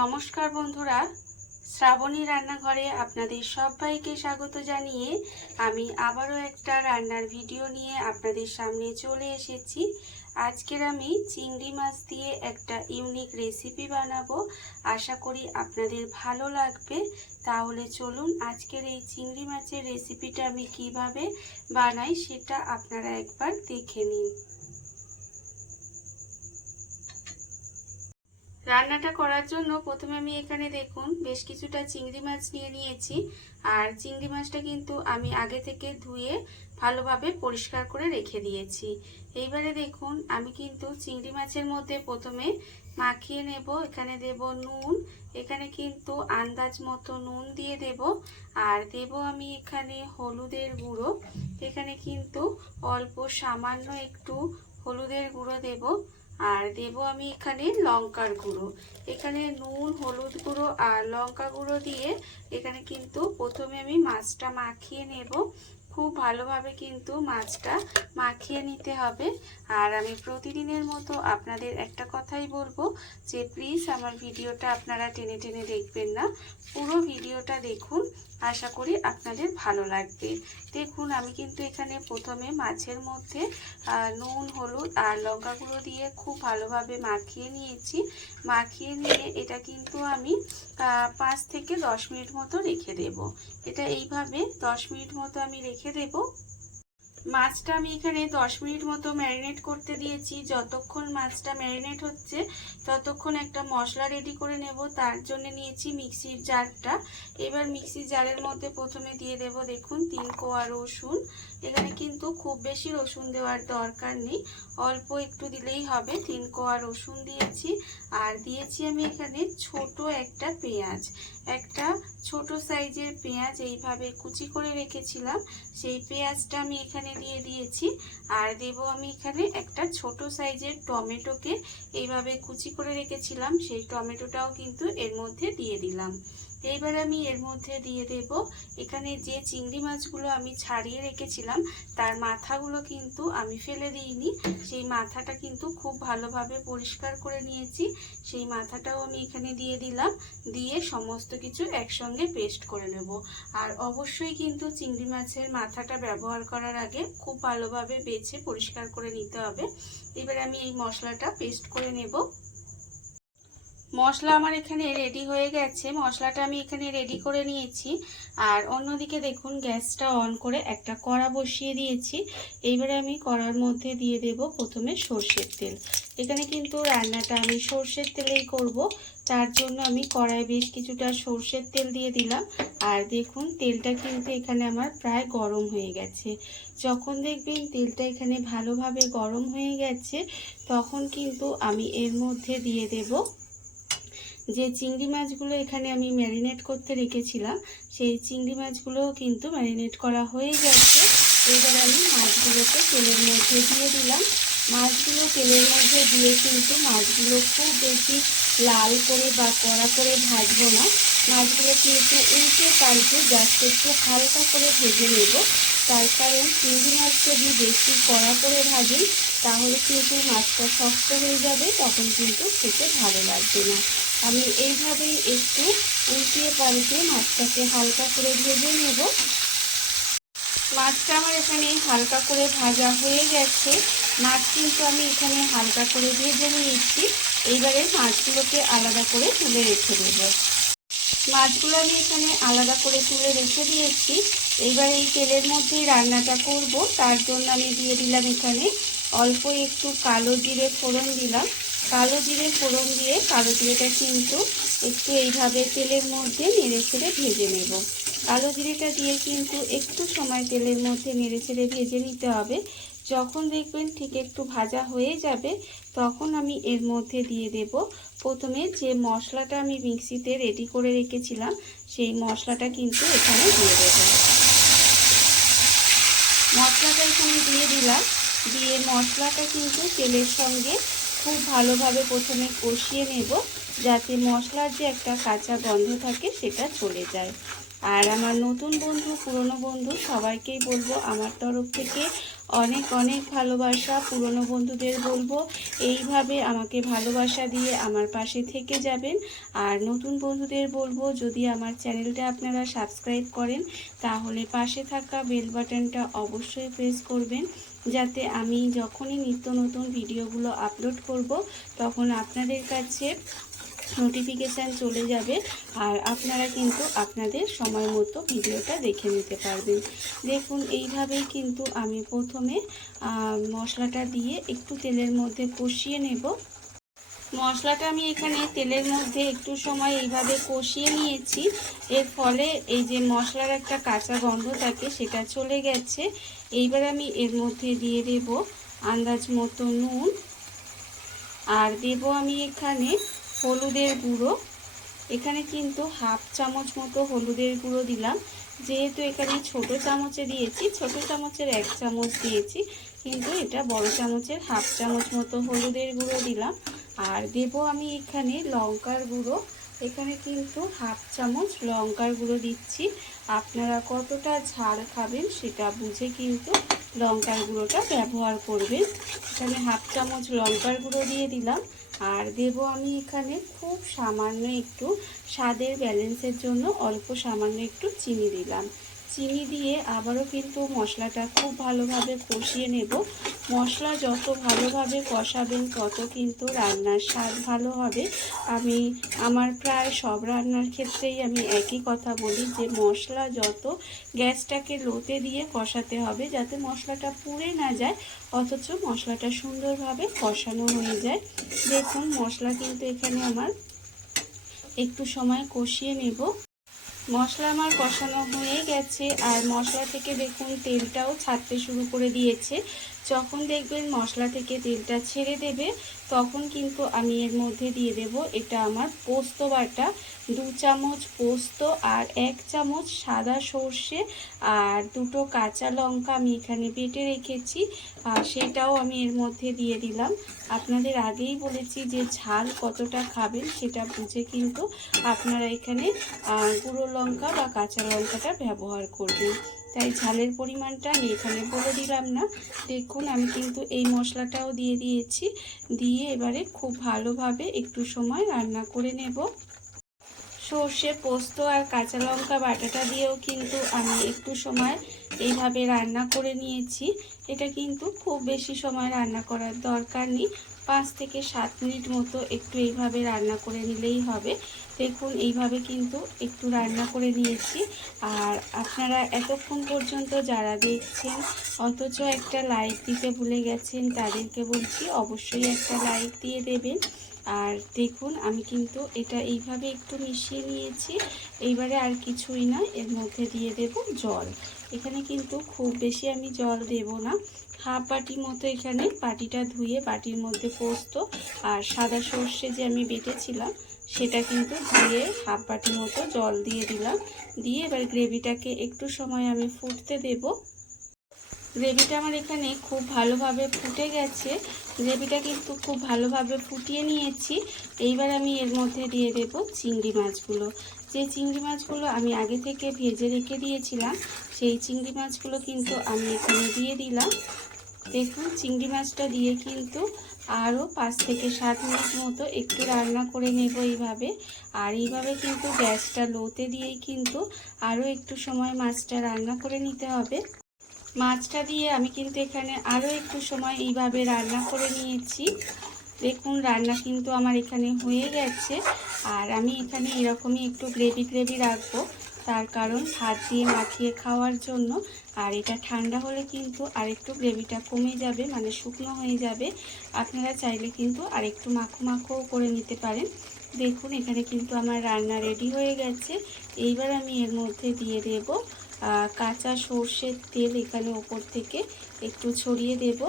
নমস্কার বন্ধুরা, শ্রাবণী রান্নাঘরে আপনাদের সবাইকে স্বাগত জানিয়ে আমি আবারও একটা রান্নার ভিডিও নিয়ে আপনাদের সামনে চলে এসেছি। আজকের আমি চিংড়ি মাছ দিয়ে একটা ইউনিক রেসিপি বানাবো। আশা করি আপনাদের ভালো লাগবে। তাহলে চলুন আজকের এই চিংড়ি মাছের রেসিপিটা আমি কিভাবে বানাই সেটা আপনারা একবার দেখে নিন। রান্নাটা করার জন্য প্রথমে আমি এখানে দেখুন বেশ কিছুটা চিংড়ি মাছ নিয়ে নিয়েছি। আর চিংড়ি মাছটা কিন্তু আমি আগে থেকে ধুয়ে ভালোভাবে পরিষ্কার করে রেখে দিয়েছি। এইবারে দেখুন আমি কিন্তু চিংড়ি মাছের মধ্যে প্রথমে মাখিয়ে নেব। এখানে দেব নুন, এখানে কিন্তু আন্দাজ মতো নুন দিয়ে দেব। আর দেব আমি এখানে হলুদের গুঁড়ো, এখানে কিন্তু অল্প সামান্য একটু হলুদের গুঁড়ো দেব। আর দেব আমি এখানে লঙ্কার গুঁড়ো। এখানে নুন, হলুদ গুঁড়ো আর লঙ্কা গুঁড়ো দিয়ে এখানে কিন্তু প্রথমে আমি মাছটা মাখিয়ে নেব। খুব ভালোভাবে কিন্তু মাছটা মাখিয়ে নিতে হবে। আর আমি প্রতিদিনের মতো আপনাদের একটা কথাই বলবো যে প্লিজ আমার ভিডিওটা আপনারা টেনে টেনে দেখবেন না, পুরো ভিডিওটা দেখুন। আশা করি আপনাদের ভালো লাগবে। দেখুন আমি কিন্তু এখানে প্রথমে মাছের মধ্যে নুন, হলুদ আর লঙ্কা গুঁড়ো দিয়ে খুব ভালোভাবে মাখিয়ে নিয়েছি। মাখিয়ে নিয়ে এটা কিন্তু আমি 5 থেকে 10 মিনিট মতো রেখে দেব। এটা এইভাবে 10 মিনিট মতো আমি রেখে দেব। মাছটা আমি এখানে 10 মিনিট মতো ম্যারিনেট করতে দিয়েছি। যতক্ষণ মাছটা ম্যারিনেট হচ্ছে ততক্ষণ একটা মশলা রেডি করে নেব। তার জন্য নিয়েছি মিক্সির জারটা। এবার মিক্সির জারের মধ্যে প্রথমে দিয়ে দেব দেখুন 3 কোয়া রসুন। এখানে কিন্তু খুব বেশি রসুন দেওয়ার দরকার নেই, অল্প একটু দিলেই হবে। 3 কোয়া রসুন দিয়েছি। আর দিয়েছি আমি এখানে ছোট একটা পেঁয়াজ, একটা ছোট সাইজের পেঁয়াজ এইভাবে কুচি করে রেখেছিলাম, সেই পেঁয়াজটা আমি এখানে দিয়ে দিয়েছি। আর দেব আমি এখানে একটা ছোট সাইজের টমেটোকে এইভাবে কুচি করে রেখেছিলাম, সেই টমেটোটাও কিন্তু এর মধ্যে দিয়ে দিলাম। এইবার আমি এর মধ্যে দিয়ে দেব এখানে যে চিংড়ি মাছগুলো আমি ছাড়িয়ে রেখেছিলাম তার মাথাগুলো কিন্তু আমি ফেলে দিইনি, সেই মাথাটা কিন্তু খুব ভালোভাবে পরিষ্কার করে নিয়েছি। সেই মাথাটাও আমি এখানে দিয়ে দিলাম। দিয়ে সমস্ত কিছু একসঙ্গে পেস্ট করে নেব। আর অবশ্যই কিন্তু চিংড়ি মাছের মাথাটা ব্যবহার করার আগে খুব ভালোভাবে বেছে পরিষ্কার করে নিতে হবে। এবার আমি এই মশলাটা পেস্ট করে নেব। মশলা আমার এখানে রেডি হয়ে গেছে, মশলাটা আমি এখানে রেডি করে নিয়েছি। আর অন্যদিকে দেখুন গ্যাসটা অন করে একটা কড়া বসিয়ে দিয়েছি। এইবারে আমি কড়ার মধ্যে দিয়ে দেব প্রথমে সর্ষের তেল। এখানে কিন্তু রান্নাটা আমি সর্ষের তেলেই করব, তার জন্য আমি কড়ায় বেশ কিছুটা সর্ষের তেল দিয়ে দিলাম। আর দেখুন তেলটা কিন্তু এখানে আমার প্রায় গরম হয়ে গেছে। যখন দেখবেন তেলটা এখানে ভালোভাবে গরম হয়ে গেছে তখন কিন্তু আমি এর মধ্যে দিয়ে দেব যে চিংড়ি মাছগুলো এখানে আমি ম্যারিনেট করতে রেখেছিলাম, সেই চিংড়ি মাছগুলোও কিন্তু ম্যারিনেট করা হয়ে গেছে। এবার আমি মাছগুলোকে তেলের মধ্যে দিয়ে দিলাম। মাছগুলো তেলের মধ্যে দিয়ে কিন্তু মাছগুলো খুব বেশি লাল করে বা কড়া করে ভাজবো না, মাছগুলো কিন্তু উল্টে পাল্টে জাস্ট একটু হালকা করে ভেজে নেব। তার কারণ চিংড়ি মাছ যদি বেশি কড়া করে ভাজি তাহলে কিন্তু মাছটা শক্ত হয়ে যাবে, তখন কিন্তু খেতে ভালো লাগবে না। আমি এইভাবেই একটু উল্টিয়ে পাল্টে মাছটাকে হালকা করে ভেজে নেব। মাছটা আমার এখানে হালকা করে ভাজা হয়ে গেছে। মাছ কিন্তু আমি এখানে হালকা করে ভেজে নিয়েছি। এইবারে মাছগুলোকে আলাদা করে তুলে রেখে দেব। মাছগুলো আমি এখানে আলাদা করে তুলে রেখে দিয়েছি। এইবার এই তেলের মধ্যেই রান্নাটা করব, তার জন্য আমি দিয়ে দিলাম এখানে অল্প একটু কালো জিরে ফোড়ন দিলাম। কালো জিরে ফোড়ন দিয়ে কালো জিরেটা কিন্তু একটু এইভাবে তেলের মধ্যে নেড়ে ছেড়ে ভেজে নেব। কালো জিরেটা দিয়ে কিন্তু একটু সময় তেলের মধ্যে নেড়ে ছেড়ে ভেজে নিতে হবে। যখন দেখবেন ঠিক একটু ভাজা হয়ে যাবে তখন আমি এর মধ্যে দিয়ে দেব প্রথমে যে মশলাটা আমি মিক্সিতে রেডি করে রেখেছিলাম, সেই মশলাটা কিন্তু এখানে দিয়ে দেব। মশলাটা এখানে দিয়ে দিলাম। দিয়ে মশলাটা কিন্তু তেলের সঙ্গে খুব ভালোভাবে প্রথমে কষিয়ে নেব, যাতে মশলার যে একটা কাঁচা গন্ধ থাকে সেটা চলে যায়। আর আমার নতুন বন্ধু, পুরনো বন্ধু সবাইকেই বলবো আমার তরফ থেকে অনেক অনেক ভালোবাসা। পুরনো বন্ধুদের বলবো এইভাবে আমাকে ভালোবাসা দিয়ে আমার পাশে থেকে যাবেন। আর নতুন বন্ধুদের বলবো যদি আমার চ্যানেলটা আপনারা সাবস্ক্রাইব করেন তাহলে পাশে থাকা বেল বাটনটা অবশ্যই প্রেস করবেন, যাতে আমি যখনই নিত্য নতুন ভিডিওগুলো আপলোড করব তখন আপনাদের কাছে নোটিফিকেশান চলে যাবে আর আপনারা কিন্তু আপনাদের সময় মতো ভিডিওটা দেখে নিতে পারবেন। দেখুন এইভাবেই কিন্তু আমি প্রথমে মশলাটা দিয়ে একটু তেলের মধ্যে কষিয়ে নেব। মশলাটা আমি এখানে তেলের মধ্যে একটু সময় এইভাবে কষিয়ে নিয়েছি। এর ফলে এই যে মশলার একটা কাঁচা গন্ধ থাকে সেটা চলে গেছে। এইবার আমি এর মধ্যে দিয়ে দেব আন্দাজ মতো নুন, আর দেব আমি এখানে হলুদের গুঁড়ো। এখানে কিন্তু হাফ চামচ মতো হলুদের গুঁড়ো দিলাম। যেহেতু এখানে ছোট চামচে দিয়েছি, ছোট চামচের 1 চামচ দিয়েছি, কিন্তু এটা বড় চামচের হাফ চামচ মতো হলুদের গুঁড়ো দিলাম। আর দেব আমি এখানে লঙ্কার গুঁড়ো। এখানে কিন্তু হাফ চামচ লঙ্কার গুঁড়ো দিচ্ছি। আপনারা কতটা ঝাল খাবেন সেটা বুঝে কিন্তু লঙ্কার গুঁড়োটা ব্যবহার করবেন। এখানে হাফ চামচ লঙ্কার গুঁড়ো দিয়ে দিলাম। আর দেব আমি এখানে খুব সামান্য একটু স্বাদের ব্যালেন্সের জন্য অল্প সামান্য একটু চিনি দিলাম। চিনি দিয়ে আবারও কিন্তু মশলাটা খুব ভালোভাবে কষিয়ে নেব। মশলা যত ভালোভাবে কষাবেন তত কিন্তু রান্নার স্বাদ ভালো হবে। আমার প্রায় সব রান্নার ক্ষেত্রেই আমি একই কথা বলি যে মশলা যত গ্যাসটাকে লোতে দিয়ে কষাতে হবে, যাতে মশলাটা পুড়ে না যায় অথচ মশলাটা সুন্দরভাবে কষানো হয়ে যায়। দেখুন মশলা কিন্তু এখানে আমার একটু সময় কষিয়ে নেব। মশলা আমার কষানো হয়ে গেছে আর মশলা থেকে দেখুন তেলটাও ছাড়তে শুরু করে দিয়েছে। যখন দেখবেন মশলা থেকে তেলটা ছেড়ে দেবে তখন কিন্তু আমি এর মধ্যে দিয়ে দেব এটা আমার পোস্ত বাটা। 2 চামচ পোস্ত আর 1 চামচ সাদা সর্ষে আর 2টো কাঁচা লঙ্কা আমি এখানে বেটে রেখেছি, আর সেটাও আমি এর মধ্যে দিয়ে দিলাম। আপনাদের আগেই বলেছি যে ঝাল কতটা খাবেন সেটা বুঝে কিন্তু আপনারা এখানে গুঁড়ো লঙ্কা বা কাঁচা লঙ্কাটা ব্যবহার করবেন। তাই ঝালের পরিমাণটা আমি এখানে বলে দিলাম না। দেখুন আমি কিন্তু এই মশলাটাও দিয়ে দিয়েছি। দিয়ে এবারে খুব ভালোভাবে একটু সময় রান্না করে নেব। সর্ষে, পোস্ত আর কাঁচা লঙ্কা বাটাটা দিয়েও কিন্তু আমি একটু সময় এইভাবে রান্না করে নিয়েছি। এটা কিন্তু খুব বেশি সময় রান্না করার দরকার নেই, 5 থেকে 7 মিনিট মতো একটু এইভাবে রান্না করে নিলেই হবে। দেখুন এইভাবে কিন্তু একটু রান্না করে নিয়েছি। আর আপনারা এতক্ষণ পর্যন্ত যারা দেখছেন অথচ একটা লাইক দিতে ভুলে গেছেন তাদেরকে বলছি অবশ্যই একটা লাইক দিয়ে দেবেন। আর দেখুন আমি কিন্তু এটা এইভাবে একটু মিশিয়ে নিয়েছি। এইবারে আর কিছুই না, এর মধ্যে দিয়ে দেব জল। এখানে কিন্তু খুব বেশি আমি জল দেব না, হাফ বাটি মতো এখানে বাটিটা ধুয়ে বাটির মধ্যে পোস্ত আর সাদা সর্ষে যে আমি বেটেছিলাম সেটা কিন্তু ধুয়ে হাফ বাটি মতো জল দিয়ে দিলাম। দিয়ে এবার গ্রেভিটাকে একটু সময় আমি ফুটতে দেব। গ্রেভিটা আমার এখানে খুব ভালোভাবে ফুটে গেছে। গ্রেভিটা কিন্তু খুব ভালোভাবে ফুটিয়ে নিয়েছি। এইবার আমি এর মধ্যে দিয়ে দেব চিংড়ি মাছগুলো। যে চিংড়ি মাছগুলো আমি আগে থেকে ভেজে রেখে দিয়েছিলাম সেই চিংড়ি মাছগুলো কিন্তু আমি এখানে দিয়ে দিলাম। দেখুন চিংড়ি মাছটা দিয়ে কিন্তু আরও 5 থেকে 7 মিনিট মতো একটু রান্না করে নেব এইভাবে। আর এইভাবে কিন্তু গ্যাসটা লোতে দিয়েই কিন্তু আরও একটু সময় মাছটা রান্না করে নিতে হবে। মাছটা দিয়ে আমি কিন্তু এখানে আরও একটু সময় এইভাবে রান্না করে নিয়েছি। দেখুন রান্না কিন্তু আমার এখানে হয়ে গেছে। আর আমি এখানে এরকমই একটু গ্রেভি রাখবো, তার কারণ ভাত দিয়ে মাখিয়ে খাওয়ার জন্য। আর এটা ঠান্ডা হলে কিন্তু আরেকটু গ্রেভিটা কমে যাবে, মানে শুকনো হয়ে যাবে। আপনারা চাইলে কিন্তু আরেকটু মাখো করে নিতে পারেন। দেখুন এখানে কিন্তু আমার রান্না রেডি হয়ে গেছে। এইবার আমি এর মধ্যে দিয়ে দেব কাঁচা সর্ষের তেল। এখানে ওপর থেকে একটু ছড়িয়ে দেব।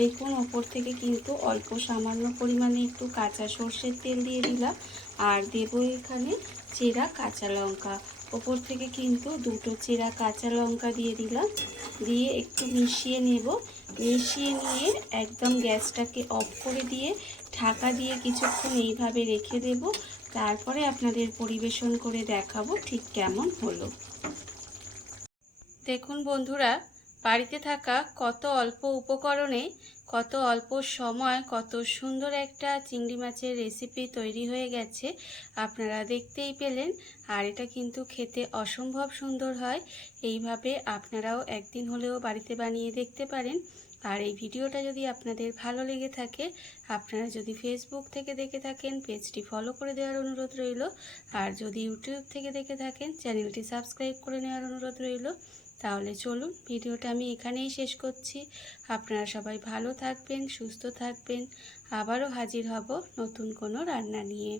দেখুন ওপর থেকে কিন্তু অল্প সামান্য পরিমাণে একটু কাঁচা সর্ষের তেল দিয়ে দিলাম। আর দেব এখানে চেরা কাঁচা লঙ্কা। ওপর থেকে কিন্তু 2টো চেরা কাঁচা লঙ্কা দিয়ে দিলাম। দিয়ে একটু মিশিয়ে নেব। মিশিয়ে নিয়ে একদম গ্যাসটাকে অফ করে দিয়ে ঢাকা দিয়ে কিছুক্ষণ এইভাবে রেখে দেব। তারপরে আপনাদের পরিবেশন করে দেখাবো ঠিক কেমন হলো। দেখুন বন্ধুরা, বাড়িতে থাকা কত অল্প উপকরণে কত অল্প সময় কত সুন্দর একটা চিংড়ি মাছের রেসিপি তৈরি হয়ে গেছে, আপনারা দেখতেই পেলেন। আর এটা কিন্তু খেতে অসম্ভব সুন্দর হয়। এইভাবে আপনারাও একদিন হলেও বাড়িতে বানিয়ে দেখতে পারেন। আর এই ভিডিওটা যদি আপনাদের ভালো লেগে থাকে, আপনারা যদি ফেসবুক থেকে দেখে থাকেন পেজটি ফলো করে দেওয়ার অনুরোধ রইল। আর যদি ইউটিউব থেকে দেখে থাকেন চ্যানেলটি সাবস্ক্রাইব করে নেওয়ার অনুরোধ রইল। তাহলে চলুন ভিডিওটা আমি এখানেই শেষ করছি। আপনারা সবাই ভালো থাকবেন, সুস্থ থাকবেন। আবারও হাজির হব নতুন কোনো রান্না নিয়ে।